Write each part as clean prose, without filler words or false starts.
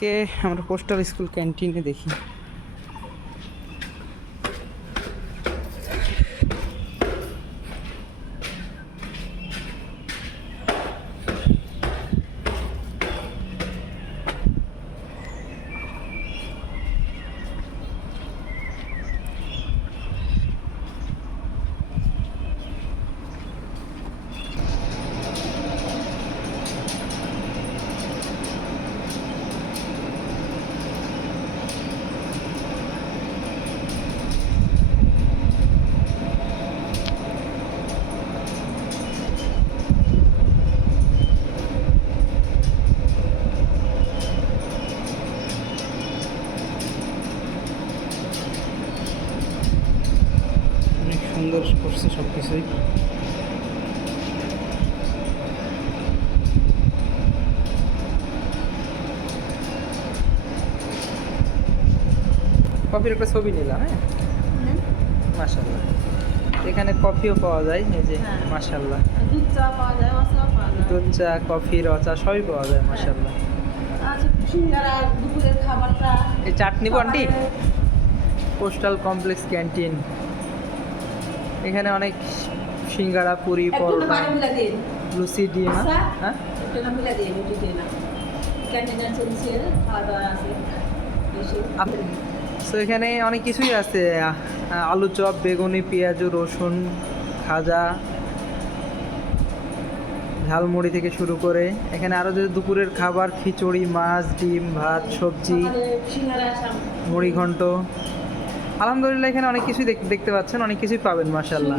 কে আমরা postal school ক্যান্টিনে দেখি। অনেক সুন্দর করছে সব কিছুই। কফির একটা ছবি নিলাম। হ্যাঁ, মাশাআল্লাহ। এখানে কফিও পাওয়া যায়, এই যে মাশাআল্লাহ। দুধ চা পাওয়া যায়, রসা পাওয়া যায়। দুধ চা, কফি, রচা সবই পাওয়া যায় মাশাআল্লাহ। আচ্ছা, সিঙ্গারা দুপুরের খাবারটা। এই চাটনি আন্টি, পোস্টাল কমপ্লেক্স ক্যান্টিন। এখানে অনেক সিঙ্গারা, পুরি, পরোটা, লুচি, ডিম। হ্যাঁ, একটা মিলা দিয়ে রুটি দিয়ে না। ক্যান্টিনে চলছে, খাওয়া দাওয়া আছে। তো এখানে অনেক কিছুই আছে, আলু চপ, বেগুনি, পেঁয়াজু, রসুন, খাজা, ঝালমুড়ি থেকে শুরু করে এখানে আরও যে দুপুরের খাবার, খিচুড়ি, মাছ, ডিম, ভাত, সবজি, মুড়ি ঘন্ট। আলহামদুলিল্লাহ এখানে অনেক কিছুই দেখতে পাচ্ছেন, অনেক কিছুই পাবেন মাশাআল্লাহ।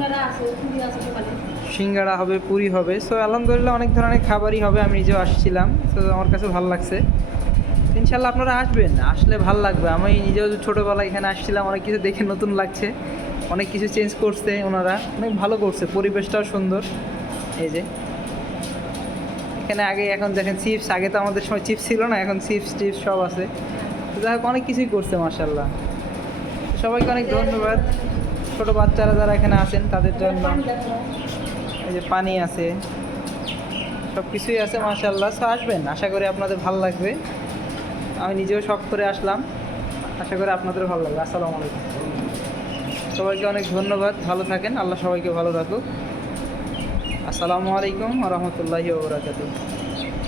সিঙ্গারা হবে, পুরি হবে। সো আলহামদুলিল্লাহ অনেক ধরনের খাবারই হবে। আমি নিজেও আসছিলাম, তো আমার কাছে ভালো লাগছে। ইনশাল্লাহ আপনারা আসবেন, আসলে ভালো লাগবে। আমি নিজেও ছোটোবেলায় এখানে আসছিলাম, অনেক কিছু দেখে নতুন লাগছে। অনেক কিছু চেঞ্জ করছে ওনারা, অনেক ভালো করছে, পরিবেশটাও সুন্দর। এই যে এখানে আগে, এখন দেখেন চিপস, আগে তো আমাদের সময় চিপস ছিল না, এখন চিপস টিপস সব আছে। তো যাই হোক অনেক কিছুই করছে মাশাআল্লাহ। সবাইকে অনেক ধন্যবাদ। ছোটো বাচ্চারা যারা এখানে আছেন তাদের জন্য এই যে পানি আছে, সব কিছুই আছে মাশাআল্লাহ। সো আসবেন, আশা করি আপনাদের ভালো লাগবে। আমি নিজেও শখ করে আসলাম, আশা করি আপনাদেরও ভালো লাগবে। আসসালামু আলাইকুম। সবাইকে অনেক ধন্যবাদ, ভালো থাকেন, আল্লাহ সবাইকে ভালো রাখুক। আসসালামু আলাইকুম ওয়া রাহমাতুল্লাহি ওয়া বারাকাতুহু।